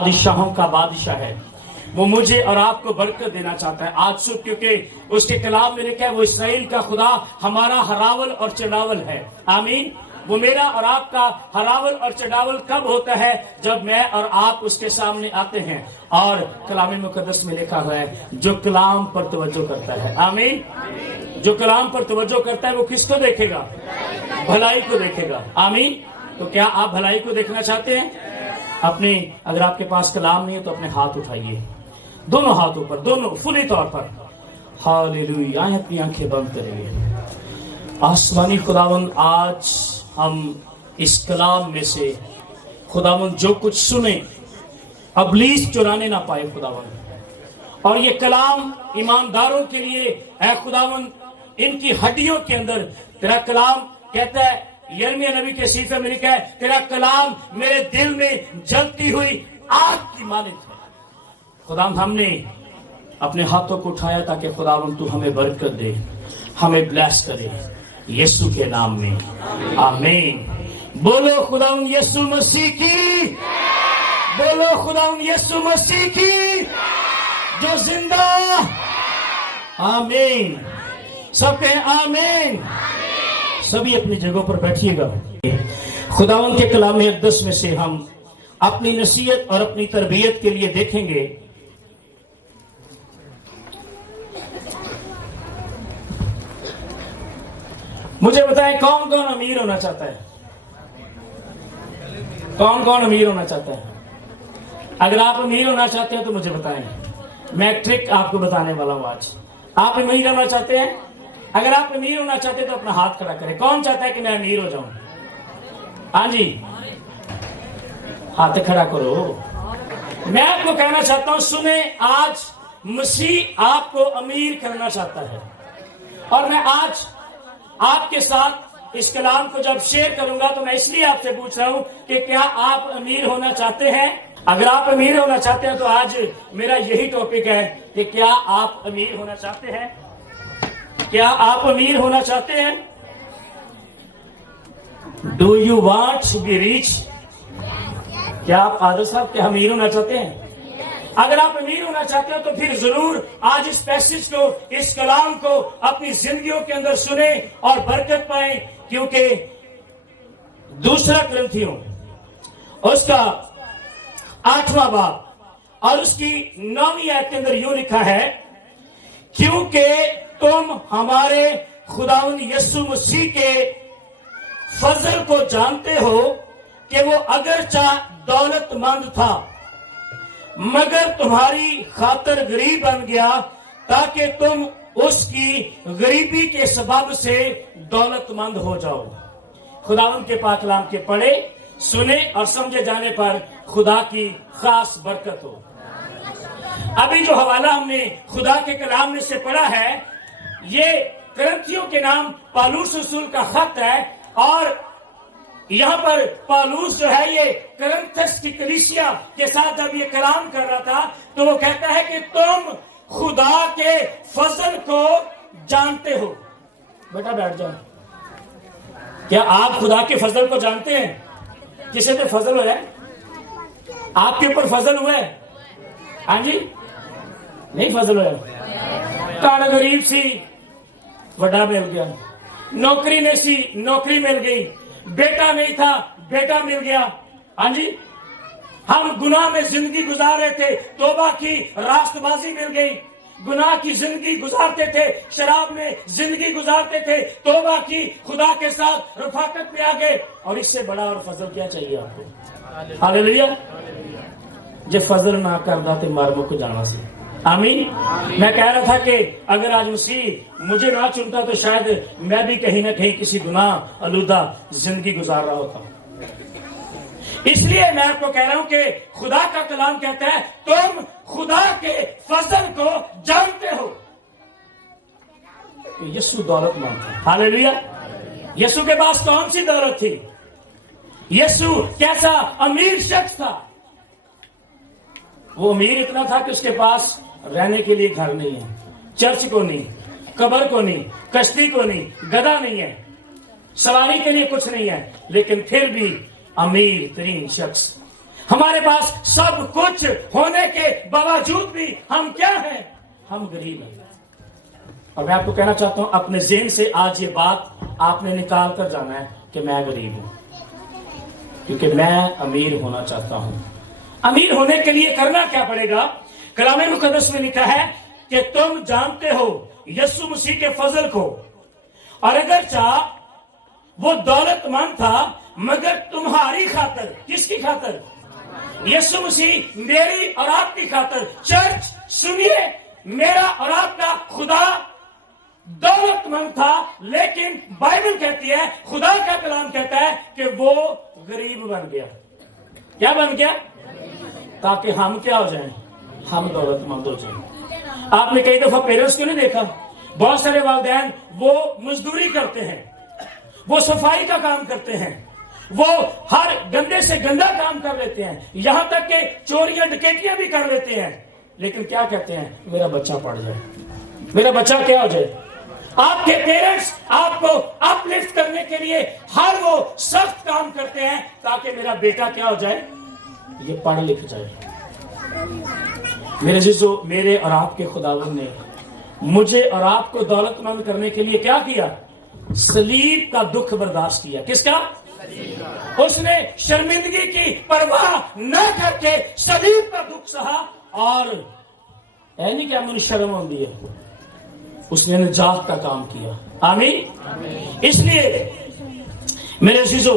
بادشاہوں کا بادشاہ ہے، وہ مجھے اور آپ کو برکت دینا چاہتا ہے آج صبح، کیونکہ اس کے کلام میں لکھا ہے وہ اسرائیل کا خدا ہمارا ہراول اور چڑاول ہے۔ آمین۔ وہ میرا اور آپ کا ہراول اور چڑاول کب ہوتا ہے؟ جب میں اور آپ اس کے سامنے آتے ہیں، اور کلام مقدس میں لکھا ہوا ہے جو کلام پر توجہ کرتا ہے، آمین، جو کلام پر توجہ کرتا ہے وہ کس کو دیکھے گا؟ بھلائی کو دیکھے گا۔ آمین۔ تو کیا آپ بھلائی کو دیکھنا چاہتے ہیں؟ اپنے اگر آپ کے پاس کلام نہیں ہے تو اپنے ہاتھ اٹھائیے، دونوں ہاتھوں پر، دونوں فلی طور پر، ہاللیلویا، اپنی آنکھیں بند کریے۔ آسمانی خداوند، آج ہم اس کلام میں سے خداوند جو کچھ سنیں ابلیس چرانے نہ پائے خداوند، اور یہ کلام ایمانداروں کے لیے اے خداوند ان کی ہڈیوں کے اندر تیرا کلام کہتا ہے، یرمیہ نبی کے صحیفے میں لکھا ہے تیرا کلام میرے دل میں جلتی ہوئی آگ کی مانند ہے۔ خداوند ہم نے اپنے ہاتھوں کو اٹھایا تاکہ خداوند تو ہمیں برکت دے، ہمیں بلیس کرے، یسوع کے نام میں آمین۔ بولو خداوند یسوع مسیح کی، بولو خداوند یسوع مسیح کی جو زندہ، آمین۔ سب کہیں آمین۔ سبھی اپنی جگہوں پر بیٹھیے گا۔ خداوند کے کلام اقدس میں سے ہم اپنی نصیحت اور اپنی تربیت کے لیے دیکھیں گے مجھے بتائیں کون کون امیر ہونا چاہتا ہے؟ کون کون امیر ہونا چاہتا ہے؟ اگر آپ امیر ہونا چاہتے ہیں تو مجھے بتائیں، میں ایک ٹرک آپ کو بتانے والا ہوں آج۔ آپ امیر ہونا چاہتے ہیں؟ اگر آپ امیر ہونا چاہتے ہیں تو اپنا ہاتھ کھڑا کریں۔ کون چاہتا ہے کہ میں امیر ہو جاؤں؟ ہاں جی، ہاتھ کھڑا کرو۔ میں آپ کو کہنا چاہتا ہوں، سنیں، آج مسیح آپ کو امیر کرنا چاہتا ہے، اور میں آج آپ کے ساتھ اس کلام کو جب شیئر کروں گا تو میں اس لیے آپ سے پوچھ رہا ہوں کہ کیا آپ امیر ہونا چاہتے ہیں؟ اگر آپ امیر ہونا چاہتے ہیں تو آج میرا یہی ٹاپک ہے کہ کیا آپ امیر ہونا چاہتے ہیں؟ کیا آپ امیر ہونا چاہتے ہیں؟ Do you want to be rich? کیا آپ عادل صاحب کیا امیر ہونا چاہتے ہیں؟ اگر آپ امیر ہونا چاہتے ہیں تو پھر ضرور آج اس پیسج کو، اس کلام کو اپنی زندگیوں کے اندر سنیں اور برکت پائیں، کیونکہ دوسرا کرنتھیوں اس کا 8واں باب اور اس کی 9ویں آیت کے اندر یوں لکھا ہے، کیونکہ تم ہمارے خداوند یسوع مسیح کے فضل کو جانتے ہو کہ وہ اگرچہ دولت مند تھا مگر تمہاری خاطر غریب بن گیا تاکہ تم اس کی غریبی کے سبب سے دولت مند ہو جاؤ۔ خداوند کے پاک کلام کے پڑھے، سنے اور سمجھے جانے پر خدا کی خاص برکت ہو۔ ابھی جو حوالہ ہم نے خدا کے کلام میں سے پڑھا ہے، یہ کرنتھیوں کے نام پالوس رسول کا خط ہے، اور یہاں پر پالوس جو ہے یہ کرنتھس کی کلیسیا کے ساتھ جب یہ کلام کر رہا تھا تو وہ کہتا ہے کہ تم خدا کے فضل کو جانتے ہو۔ بیٹا بیٹھ جاؤ۔ کیا آپ خدا کے فضل کو جانتے ہیں؟ کسی پہ فضل ہوا ہے؟ آپ کے اوپر فضل ہوا ہے؟ ہاں جی، نہیں فضل ہوا ہے؟ کاڑا غریب سی وڈا مل گیا، نوکری نہیں سی نوکری مل گئی، بیٹا نہیں تھا بیٹا مل گیا۔ ہاں جی، ہم گناہ میں زندگی گزار رہے تھے، توبہ کی راست بازی مل گئی، گناہ کی زندگی گزارتے تھے، شراب میں زندگی گزارتے تھے، توبہ کی، خدا کے ساتھ رفاقت میں آ گئے، اور اس سے بڑا اور فضل کیا چاہیے آپ کو؟ ہاللیلویا۔ جو فضل نہ کردا تے مار مک جانا سی۔ آمین۔ میں کہہ رہا تھا کہ اگر آج مسیح مجھے نہ چنتا تو شاید میں بھی کہیں نہ کہیں کسی گناہ آلودہ زندگی گزار رہا ہوتا۔ اس لیے میں آپ کو کہہ رہا ہوں کہ خدا کا کلام کہتا ہے تم خدا کے فضل کو جانتے ہو۔ یسوع دولت مند تھا۔ ہاللیلویا۔ یسوع کے پاس کون سی دولت تھی؟ یسوع کیسا امیر شخص تھا؟ وہ امیر اتنا تھا کہ اس کے پاس رہنے کے لیے گھر نہیں ہے، چرچ کو نہیں، قبر کو نہیں، کشتی کو نہیں، گدھا نہیں ہے، سواری کے لیے کچھ نہیں ہے، لیکن پھر بھی امیر ترین شخص۔ ہمارے پاس سب کچھ ہونے کے باوجود بھی ہم کیا ہیں؟ ہم غریب ہیں. اور میں آپ کو کہنا چاہتا ہوں اپنے ذہن سے آج یہ بات آپ نے نکال کر جانا ہے کہ میں غریب ہوں، کیونکہ میں امیر ہونا چاہتا ہوں. امیر ہونے کے لیے کرنا کیا پڑے گا؟ کلام مقدس میں لکھا ہے کہ تم جانتے ہو یسوع مسیح کے فضل کو، اور اگرچہ وہ دولت مند تھا مگر تمہاری خاطر. کس کی خاطر؟ یسوع مسیح میری اور آپ کی خاطر. چرچ سنیے، میرا اور آپ کا خدا دولت مند تھا، لیکن بائبل کہتی ہے، خدا کا کلام کہتا ہے کہ وہ غریب بن گیا. کیا بن گیا؟ تاکہ ہم کیا ہو جائیں؟ ہم دولت مند ہو جائیں. آپ نے کئی دفعہ پیرنٹس کو نہیں دیکھا؟ بہت سارے والدین وہ مزدوری کرتے ہیں، وہ صفائی کا کام کرتے ہیں، وہ ہر گندے سے گندا کام کر لیتے ہیں، یہاں تک کہ چوریاں ڈکیتیاں بھی کر لیتے ہیں، لیکن کیا کہتے ہیں؟ میرا بچہ پڑھ جائے، میرا بچہ کیا ہو جائے. آپ کے پیرنٹس آپ کو اپ لفٹ کرنے کے لیے ہر وہ سخت کام کرتے ہیں تاکہ میرا بیٹا کیا ہو جائے؟ یہ پڑھ لکھ جائے. میرے عزیزو، میرے اور آپ کے خداوند نے مجھے اور آپ کو دولت مند کرنے کے لیے کیا کیا؟ صلیب کا دکھ برداشت کیا. کس کا؟ اس نے شرمندگی کی پرواہ نہ کر کے صلیب کا دکھ سہا، اور نہیں کہ مجھے شرم ہوتی ہے، اس نے نجات کا کام کیا. آمین. اس لیے میرے عزیزو،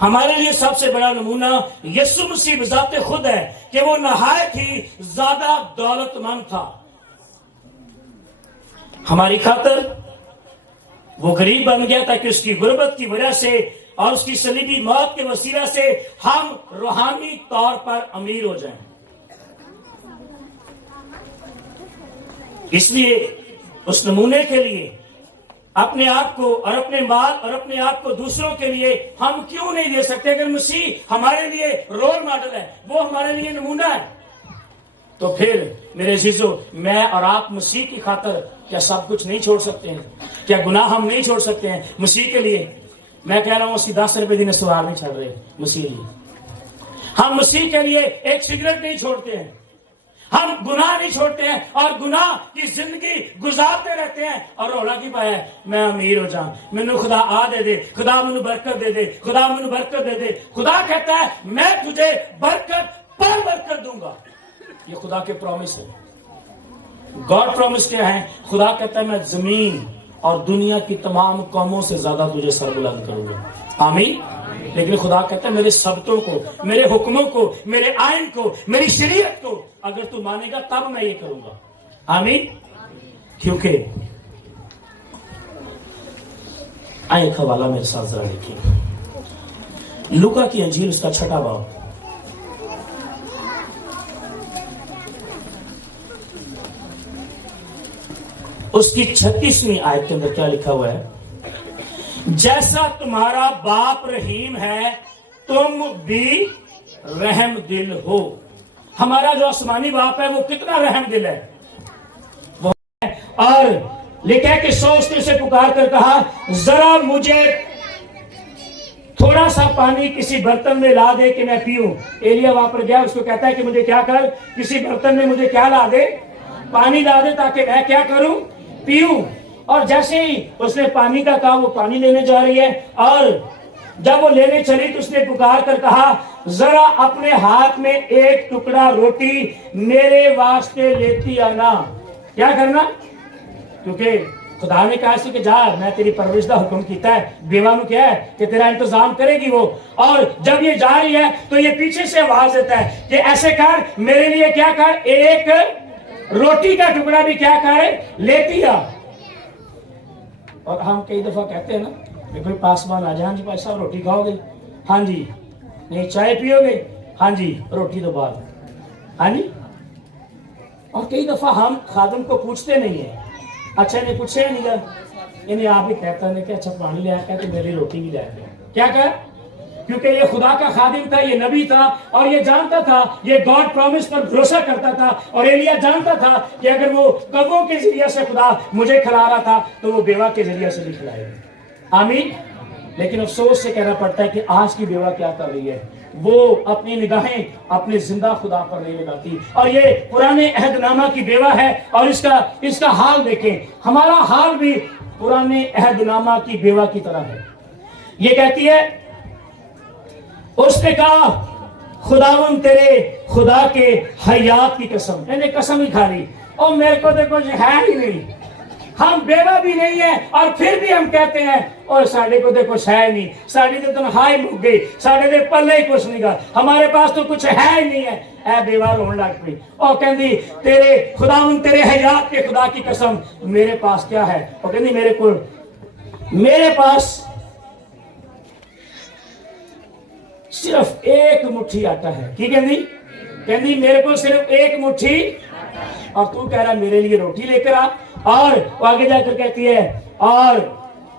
ہمارے لیے سب سے بڑا نمونہ یسوع مسیح بذات خود ہے کہ وہ نہایت ہی زیادہ دولت مند تھا. ہماری خاطر وہ غریب بن گیا تاکہ اس کی غربت کی وجہ سے اور اس کی صلیبی موت کے وسیلہ سے ہم روحانی طور پر امیر ہو جائیں. اس لیے اس نمونے کے لیے اپنے آپ کو اور اپنے مال اور اپنے آپ کو دوسروں کے لیے ہم کیوں نہیں دے سکتے؟ اگر مسیح ہمارے لیے رول ماڈل ہے، وہ ہمارے لیے نمونہ ہے، تو پھر میرے عزیزو، میں اور آپ مسیح کی خاطر کیا سب کچھ نہیں چھوڑ سکتے ہیں؟ کیا گناہ ہم نہیں چھوڑ سکتے ہیں مسیح کے لیے؟ میں کہہ رہا ہوں اس کی 10 روپے دن سوار نہیں چھڑ رہے مسیح لیے. ہم مسیح کے لیے ایک سگریٹ نہیں چھوڑتے ہیں، ہم گناہ نہیں چھوڑتے ہیں اور گناہ کی زندگی گزارتے رہتے ہیں اور رولا کی پایا ہے میں امیر ہو جاؤں، مینو خدا آ دے دے، خدا مینو برکت دے دے، خدا مینو برکت دے دے. خدا کہتا ہے میں تجھے برکت پر برکت دوں گا. یہ خدا کے پرومس ہے. گاڈ پرومس کیا ہے؟ خدا کہتا ہے میں زمین اور دنیا کی تمام قوموں سے زیادہ تجھے سربلند کروں گا. آمین. لیکن خدا کہتا ہے میرے ثبتوں کو، میرے حکموں کو، میرے آئین کو، میری شریعت کو اگر تو مانے گا تب میں یہ کروں گا. آمین. کیونکہ ایک حوالہ میرے ساتھ ذرا دیکھیے، لوکا کی انجیل اس کا 6واں باب، اس کی 36ویں آیت کے اندر کیا لکھا ہوا ہے؟ جیسا تمہارا باپ رحیم ہے تم بھی رحم دل ہو. ہمارا جو آسمانی باپ ہے وہ کتنا رحم دل ہے. وہ اور لکھا ہے کہ اس نے اسے پکار کر کہا ذرا مجھے تھوڑا سا پانی کسی برتن میں لا دے کہ میں پیوں. ایلیا وہاں پر گیا، اس کو کہتا ہے کہ مجھے کیا کر، کسی برتن میں مجھے کیا لا دے، پانی لا دے تاکہ میں کیا کروں، پیوں. اور جیسے ہی اس نے پانی کا کہا وہ پانی لینے جا رہی ہے، اور جب وہ لینے چلی تو اس نے پکار کر کہا ذرا اپنے ہاتھ میں ایک ٹکڑا روٹی میرے واسطے لیتی آنا. کیا کرنا؟ کیونکہ خدا نے کہا کہ جا، میں تیری پرورش کا حکم کیتا ہے، بیوہ میں کیا ہے کہ تیرا انتظام کرے گی وہ. اور جب یہ جا رہی ہے تو یہ پیچھے سے آواز دیتا ہے کہ ایسے کر، میرے لیے کیا کر، ایک روٹی کا ٹکڑا بھی کیا کر لیتی آ. اور ہم کئی دفعہ کہتے ہیں نا کہ کوئی پاسبان آ جائے، ہاں جی بھائی صاحب روٹی کھاؤ گے؟ ہاں جی. نہیں چائے پیو گے؟ ہاں جی روٹی تو بعد. ہاں جی. اور کئی دفعہ ہم خادم کو پوچھتے نہیں ہیں، اچھا انہیں پوچھے نہیں گا، انہیں آپ ہی کہتا ہے کہ اچھا پانی لے آیا کہ میری روٹی بھی لے آیا. کیا کہا؟ کیونکہ یہ خدا کا خادم تھا، یہ نبی تھا، اور یہ جانتا تھا، یہ گاڈ پرومس پر بھروسہ کرتا تھا. اور ایلیا جانتا تھا کہ اگر وہ کبوں کے ذریعے سے خدا مجھے کھلا رہا تھا تو وہ بیوہ کے ذریعے سے بھی کھلائے. آمین. لیکن افسوس سے کہنا پڑتا ہے کہ آج کی بیوہ کیا کر رہی ہے؟ وہ اپنی نگاہیں اپنے زندہ خدا پر نہیں لگاتی. اور یہ پرانے عہد نامہ کی بیوہ ہے, اور اس کا حال دیکھیں, ہمارا حال بھی پرانے عہد نامہ کی بیوہ کی طرح ہے. یہ کہتی ہے, اس نے کہا خداوند تیرے خدا کے حیات کی قسم, میں نے قسم ہی کھا لی, اور میرے کو دیکھو ہے ہی نہیں, ہم بیوہ بھی نہیں ہیں اور پھر بھی ہم کہتے ہیں اور ساڑھے کو دیکھو ہے ہی نہیں, ساڑھی تو تنہائی مک گئی, ساڑھے دے پلے ہی کچھ نہیں گا, ہمارے پاس تو کچھ ہے ہی نہیں ہے. اے بیوہ رونے لگ پئی اور کہندی تیرے خداوند تیرے حیات کے خدا کی قسم میرے پاس کیا ہے. اور کہندی میرے پاس صرف ایک مٹھی آٹا ہے. کی کہندی میرے کو صرف ایک مٹھی, اور تو کہہ رہا میرے لیے روٹی لے کر آ. اور وہ آگے جا کر کہتی ہے, اور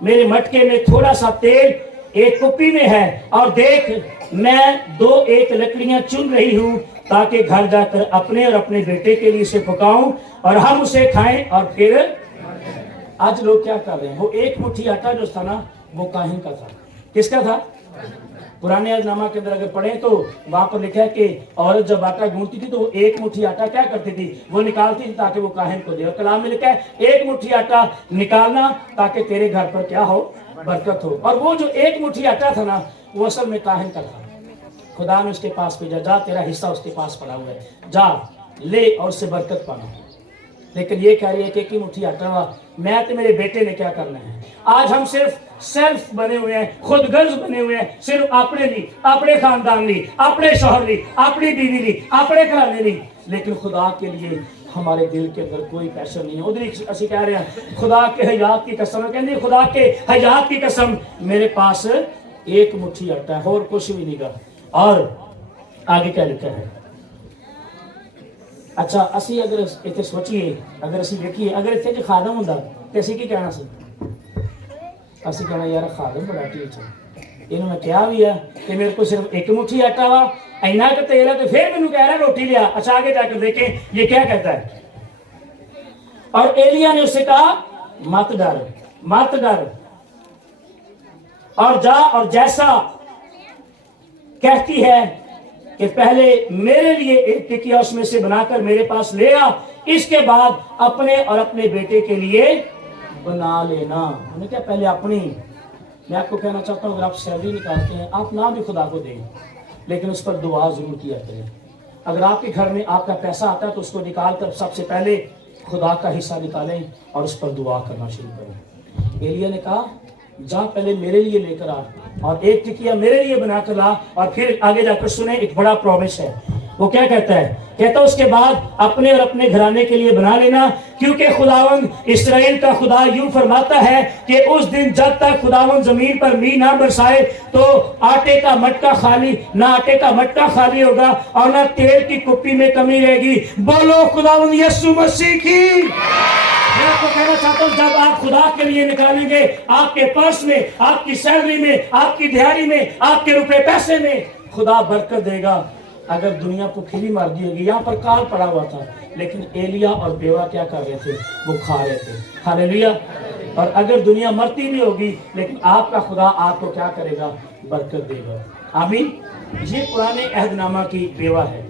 میرے مٹکے میں تھوڑا سا تیل ایک کپی میں ہے, اور دیکھ میں 2 لکڑیاں چن رہی ہوں تاکہ گھر جا کر اپنے اور اپنے بیٹے کے لیے اسے پکاؤں اور ہم اسے کھائیں. اور پھر آج لوگ کیا کر رہے ہیں, وہ ایک مٹھی آٹا جو تھا نا وہ کاہن کا تھا. کس کا تھا؟ پرانے عہد نامہ کے اندر اگر پڑھیں تو وہاں پر لکھا ہے کہ عورت جب آٹا گھونٹتی تھی تو وہ ایک مٹھی آٹا کیا کرتی تھی, وہ نکالتی تھی تاکہ وہ کاہن کو دے. اور کلام میں لکھا ہے ایک مٹھی آٹا نکالنا تاکہ تیرے گھر پر کیا ہو, برکت ہو. اور وہ جو ایک مٹھی آٹا تھا نا وہ اصل میں کاہن کا تھا. خدا نے اس کے پاس بھیجا, جا تیرا حصہ اس کے پاس پڑا ہوا ہے, جا لے اور اس سے برکت پانا. لیکن یہ کہہ رہی ہے کہ ایک ہی مٹھی آٹا ہوا, میں تو میرے بیٹے نے کیا کرنا ہے. آج ہم صرف سیلف بنے ہوئے ہیں, خود غرض بنے ہوئے ہیں, صرف اپنے لی, اپنے خاندان لی, اپنے شوہر لی, اپنی بیوی لی, اپنے گھرانے لی, لیکن خدا کے لیے ہمارے دل کے اندر کوئی پیشن نہیں ہے. ادھر اسی کہہ رہے ہیں خدا کے حیات کی قسم, کہتے خدا کے حیات کی قسم میرے پاس ایک مٹھی آٹا ہے اور کچھ بھی نہیں گا. اور آگے کیا لکھا ہے. اچھا اسی اگر اتنے سوچیے, اگر اسی دیکھیے, اگر اتنے جو خادم ہوں تو اسی کی کہنا سی, اسی کہنا یار خادم بڑا ٹھیک ہے, انہوں نے کیا بھی ہے کہ میرے کو صرف ایک مٹھی آٹا وا, اینا کا تیل ہے, تو پھر میں نے کہہ رہا روٹی لیا. اچھا آگے جا کر دیکھیں یہ کیا کہتا ہے. اور ایلیا نے اس سے کہا مت ڈر, مت ڈر, اور جا اور جیسا کہتی ہے کہ پہلے میرے لیے ایک ٹکیا اس میں سے بنا کر میرے پاس لے آ, اس کے بعد اپنے اور اپنے بیٹے کے لیے بنا لینا. ہم نے کیا پہلے اپنی, میں آپ کو کہنا چاہتا ہوں اگر آپ سیلری نکالتے ہیں آپ نہ بھی خدا کو دیں, لیکن اس پر دعا ضرور کیا کریں. اگر آپ کے گھر میں آپ کا پیسہ آتا ہے تو اس کو نکال کر سب سے پہلے خدا کا حصہ نکالیں اور اس پر دعا کرنا شروع کریں. ایلیا نے کہا جا پہلے میرے لیے لے کر آ, اور ایک ٹکیا میرے لیے بنا کر لا, اور پھر آگے جا کر سنیں ایک بڑا پرومس ہے. وہ کیا کہتا ہے, کہتا اس کے بعد اپنے اور اپنے گھرانے کے لیے بنا لینا, کیونکہ خداوند اسرائیل کا خدا یوں فرماتا ہے کہ اس دن جب تک خداوند زمین پر می نہ برسائے تو آٹے کا مٹکا خالی, نہ آٹے کا مٹکا خالی ہوگا اور نہ تیل کی کپی میں کمی رہے گی. بولو خداوند یسوع مسیح کی. میں آپ کو کہنا چاہتا ہوں جب آپ خدا کے لیے نکالیں گے, آپ کے پرس میں, آپ کی سیلری میں, آپ کی دیہاری میں, آپ کے روپے پیسے میں خدا برکت دے گا. اگر دنیا کو کھلی مار دی ہوگی, یہاں پر کال پڑا ہوا تھا لیکن ایلیا اور بیوہ کیا کر رہے تھے, وہ کھا رہے تھے. ہاللیلویا. اور اگر دنیا مرتی بھی ہوگی لیکن آپ کا خدا آپ کو کیا کرے گا, برکت دے گا. آمین. یہ پرانے عہد نامہ کی بیوہ ہے.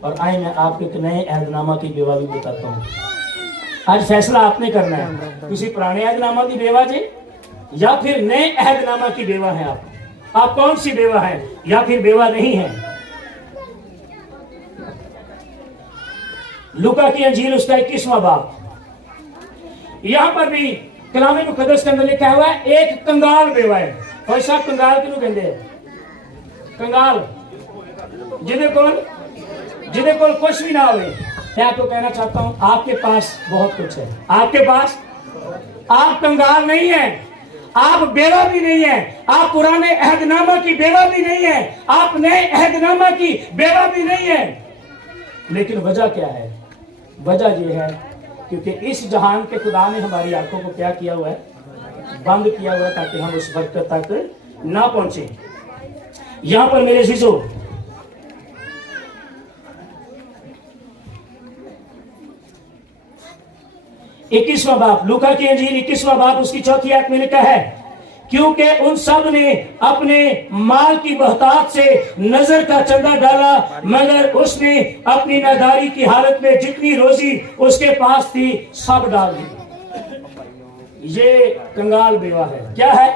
اور آئے میں آپ کو ایک نئے عہد نامہ کی بیوہ بھی بتاتا ہوں. آج فیصلہ آپ نے کرنا ہے, کسی پرانے عہد نامہ کی بیوہ جی یا پھر نئے عہد نامہ کی بیوہ ہیں آپ کون سی بیوہ ہیں یا پھر بیوہ نہیں ہیں. لوکا کی انجیل اس کا 21واں باب, یہاں پر بھی کلام مقدس کے اندر لکھا ہوا ہے ایک کنگال بیوہ ہے. اور صاحب کنگال کیوں کہتے ہیں, کنگال جہدے کول کچھ بھی نہ ہوئے. میں آپ کو کہنا چاہتا ہوں آپ کے پاس بہت کچھ ہے, آپ کے پاس, آپ کنگال نہیں ہیں, آپ بیوہ بھی نہیں ہیں, آپ پرانے عہد نامہ کی بیوہ بھی نہیں ہیں, آپ نئے عہد نامہ کی بیوہ بھی نہیں ہیں. لیکن وجہ کیا ہے؟ وجہ یہ ہے کیونکہ اس جہان کے خدا نے ہماری آنکھوں کو کیا کیا ہوا ہے, بند کیا ہوا ہے تاکہ ہم اس برکت تک نہ پہنچیں. یہاں پر میرے عزیزو 21واں باب, لوکا کی انجیل 21واں باب اس کی 4 آیت میں لکھا ہے کیونکہ ان سب نے اپنے مال کی بہتات سے نظر کا چندہ ڈالا، مگر اس نے اپنی ناداری کی حالت میں جتنی روزی اس کے پاس تھی سب ڈال دی۔ یہ کنگال بیوہ ہے۔ کیا ہے؟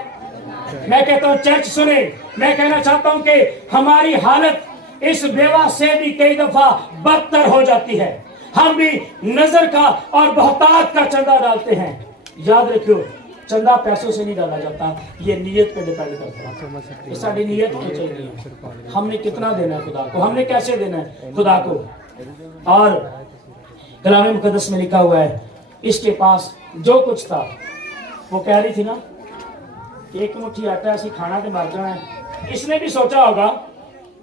میں کہتا ہوں چرچ سنیں، میں کہنا چاہتا ہوں کہ ہماری حالت اس بیوہ سے بھی کئی دفعہ بدتر ہو جاتی ہے۔ ہم بھی نظر کا اور بہتات کا چندہ ڈالتے ہیں۔ یاد رکھو، چندہ پیسوں سے نہیں ڈالا جاتا، یہ نیت پہ ڈیپینڈ کرتا ہے۔ ساری نیت کو چاہیے، ہم نے کتنا دینا ہے خدا کو، ہم نے کیسے دینا ہے خدا کو۔ اور کلام مقدس میں لکھا ہوا ہے اس کے پاس جو کچھ تھا، وہ کہہ رہی تھی نا ایک مٹھی آٹا اسی کھانا تے مر جانا ہے۔ اس نے بھی سوچا ہوگا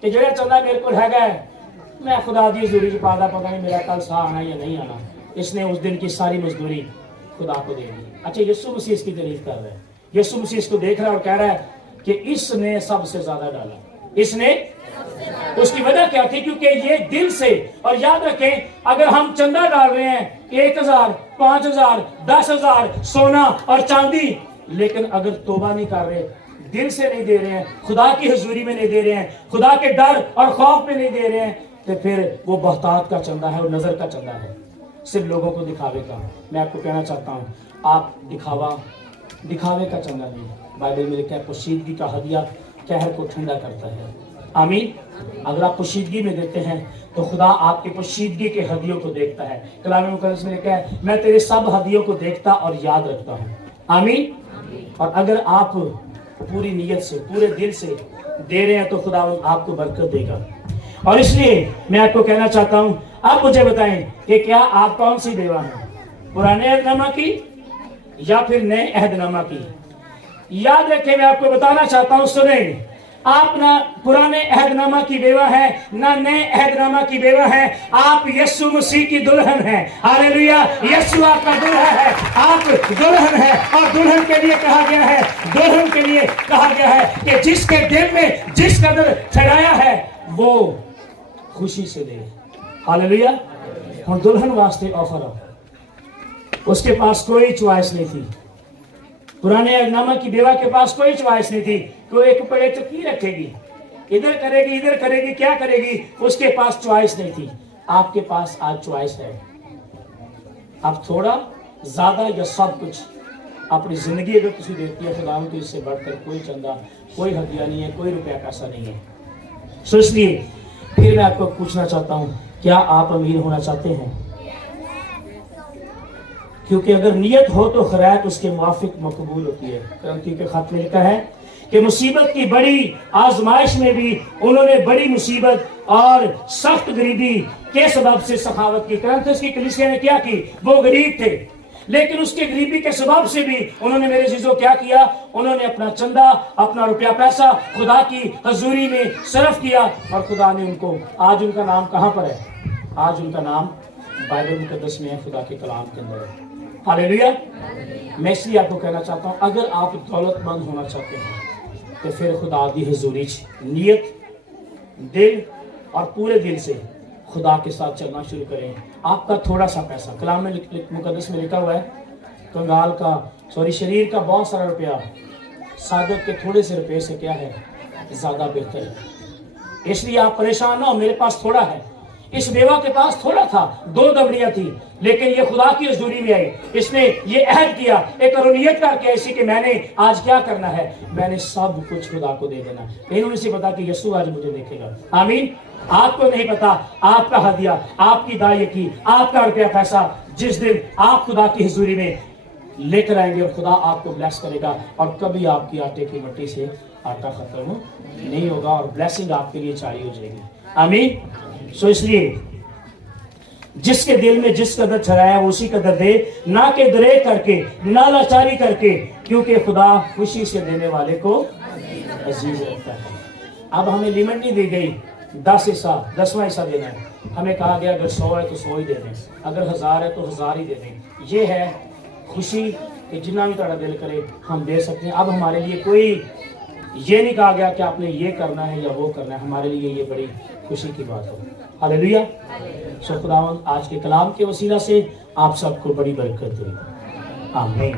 کہ جڑا چندہ میرے کو ہے گا میں خدا دی حضوری چ پادا، پتہ نہیں میرا کل سا آنا یا نہیں آنا۔ اس نے اس دن کی ساری مزدوری خدا کو دے دی۔ اچھا، یسوع مسیح اس کی تعریف کر رہا ہے، یسوع مسیح اس کو دیکھ رہا ہے اور کہہ رہا ہے کہ اس نے سب سے زیادہ ڈالا۔ اس نے، اس کی وجہ کیا تھی؟ کیونکہ یہ دل سے، اور یاد رکھیں اگر ہم چندہ ڈال رہے ہیں 1000 5000 10000 سونا اور چاندی، لیکن اگر توبہ نہیں کر رہے، دل سے نہیں دے رہے ہیں، خدا کی حضوری میں نہیں دے رہے ہیں، خدا کے ڈر اور خوف میں نہیں دے رہے ہیں، تو پھر وہ بہتات کا چندہ ہے، وہ نظر کا چندہ ہے، صرف لوگوں کو دکھاوے کا۔ میں آپ کو کہنا چاہتا ہوں، آپ دکھاوے کا چندہ نہیں۔ بائبل میں لکھا ہے پوشیدگی کا ہدیہ قہر کو ٹھنڈا کرتا ہے۔ آمین۔ اگر آپ پوشیدگی میں دیتے ہیں تو خدا آپ کے پوشیدگی کے ہدیوں کو دیکھتا ہے۔ کلام مقدس میں لکھا ہے میں تیرے سب ہدیوں کو دیکھتا اور یاد رکھتا ہوں۔ آمین۔ اور اگر آپ پوری نیت سے، پورے دل سے دے رہے ہیں تو خدا آپ کو برکت دے گا۔ اور اس لیے میں آپ کو کہنا چاہتا ہوں، آپ مجھے بتائیں کہ کیا آپ کون سی بیوہ ہیں، پرانے عہد نامہ کی یا پھر نئے عہد نامہ کی؟ یاد رکھیں، میں آپ کو بتانا چاہتا ہوں، سنیں، آپ نہ پرانے عہد نامہ کی بیوہ ہیں نہ نئے عہد نامہ کی بیوہ ہیں، آپ یسوع مسیح کی دلہن ہیں۔ ہاللیلویہ، یسوع آپ کا دلہن ہے، آپ دلہن ہے، اور دلہن کے لیے کہا گیا ہے، دلہن کے لیے کہا گیا ہے کہ جس کے دل میں جس قدر ٹھہرایا ہے وہ خوشی سے دے۔ ہاللیلویہ۔ ہن دلہن واسطے آفر ہے، اس کے پاس کوئی چوائس نہیں تھی، پرانے عہد نامہ کی بیوہ کے پاس کوئی چوائس نہیں تھی کہ وہ ایک پڑے تو کی رکھے گی، ادھر کرے گی ادھر کرے گی، کیا کرے گی، اس کے پاس چوائس نہیں تھی۔ آپ کے پاس آج چوائس ہے، آپ تھوڑا زیادہ یا سب کچھ اپنی زندگی اگر تسی دیتی ہے خدا تو اس سے بڑھ کر کوئی چندہ، کوئی ہدیہ نہیں ہے، کوئی روپیہ پیسہ نہیں ہے۔ سو اس لیے پھر میں آپ کو پوچھنا چاہتا ہوں، کیا آپ امیر ہونا چاہتے ہیں؟ کیونکہ اگر نیت ہو تو خیرات اس کے موافق مقبول ہوتی ہے۔ کرنتی کے خط میں لکھا ہے کہ مصیبت کی بڑی آزمائش میں بھی انہوں نے بڑی مصیبت اور سخت غریبی کے سبب سے سخاوت کی۔ کرنتھس کی کلیسیا نے کیا کی؟ وہ غریب تھے، لیکن اس کے غریبی کے سبب سے بھی انہوں نے میرے عزیزوں کیا کیا؟ انہوں نے اپنا چندہ، اپنا روپیہ پیسہ خدا کی حضوری میں صرف کیا، اور خدا نے ان کو، آج ان کا نام کہاں پر ہے؟ آج ان کا نام بائبل مقدس میں ہے، خدا کے کلام کے اندر ہے۔ ہاللیلویہ۔ میں اس لیے آپ کو کہنا چاہتا ہوں، اگر آپ دولت مند ہونا چاہتے ہیں تو پھر خدا دی حضوری نیت، دل اور پورے دل سے خدا کے ساتھ چلنا شروع کریں۔ آپ کا تھوڑا سا پیسہ، کلام میں مقدس میں لکھا ہوا ہے کنگال کا، شریر کا بہت سارا روپیہ صادق کے تھوڑے سے روپے سے کیا ہے؟ زیادہ بہتر ہے۔ اس لیے آپ پریشان نہ ہو، میرے پاس تھوڑا ہے، اس بیوہ کے پاس تھوڑا تھا، 2 دبڑیاں تھی، لیکن یہ خدا کی حضوری میں آئی، اس نے یہ عہد کیا، ایک نیت کر کے ایسی کہ میں نے آج کیا کرنا ہے، میں نے سب کچھ خدا کو دے دینا۔ انہوں نے سے پتا کہ یسوع آج مجھے دیکھے گا۔ آمین۔ آپ کو نہیں پتا، آپ کا ہدیہ، آپ کی دائیکی، آپ کا روپیہ پیسہ جس دن آپ خدا کی حضوری میں لے کر آئیں گے، اور خدا آپ کو بلیس کرے گا، اور کبھی آپ کی آٹے کی مٹی سے آٹا ختم نہیں ہوگا، اور بلیسنگ آپ کے لیے جاری ہو جائے گی۔ آمین۔ سو اس لیے جس کے دل میں جس قدر ٹھہرایا وہ اسی قدر دے، نہ کہ دریغ کر کے، نہ لاچاری کر کے، کیونکہ خدا خوشی سے دینے والے کو عزیز رکھتا ہے۔ اب ہمیں لیمٹ نہیں دی گئی 10 حصہ 10واں حصہ دینا ہے، ہمیں کہا گیا اگر 100 ہے تو 100 ہی دے دیں، اگر 1000 ہے تو 1000 ہی دے دیں۔ یہ ہے خوشی کہ جتنا بھی تھوڑا دل کرے ہم دے سکتے ہیں۔ اب ہمارے لیے کوئی یہ نہیں کہا گیا کہ آپ نے یہ کرنا ہے یا وہ کرنا ہے، ہمارے لیے یہ بڑی خوشی کی بات ہے۔ ہاللیلویہ۔ سو خداوند آج کے کلام کے وسیلہ سے آپ سب کو بڑی برکت دے۔ آمین۔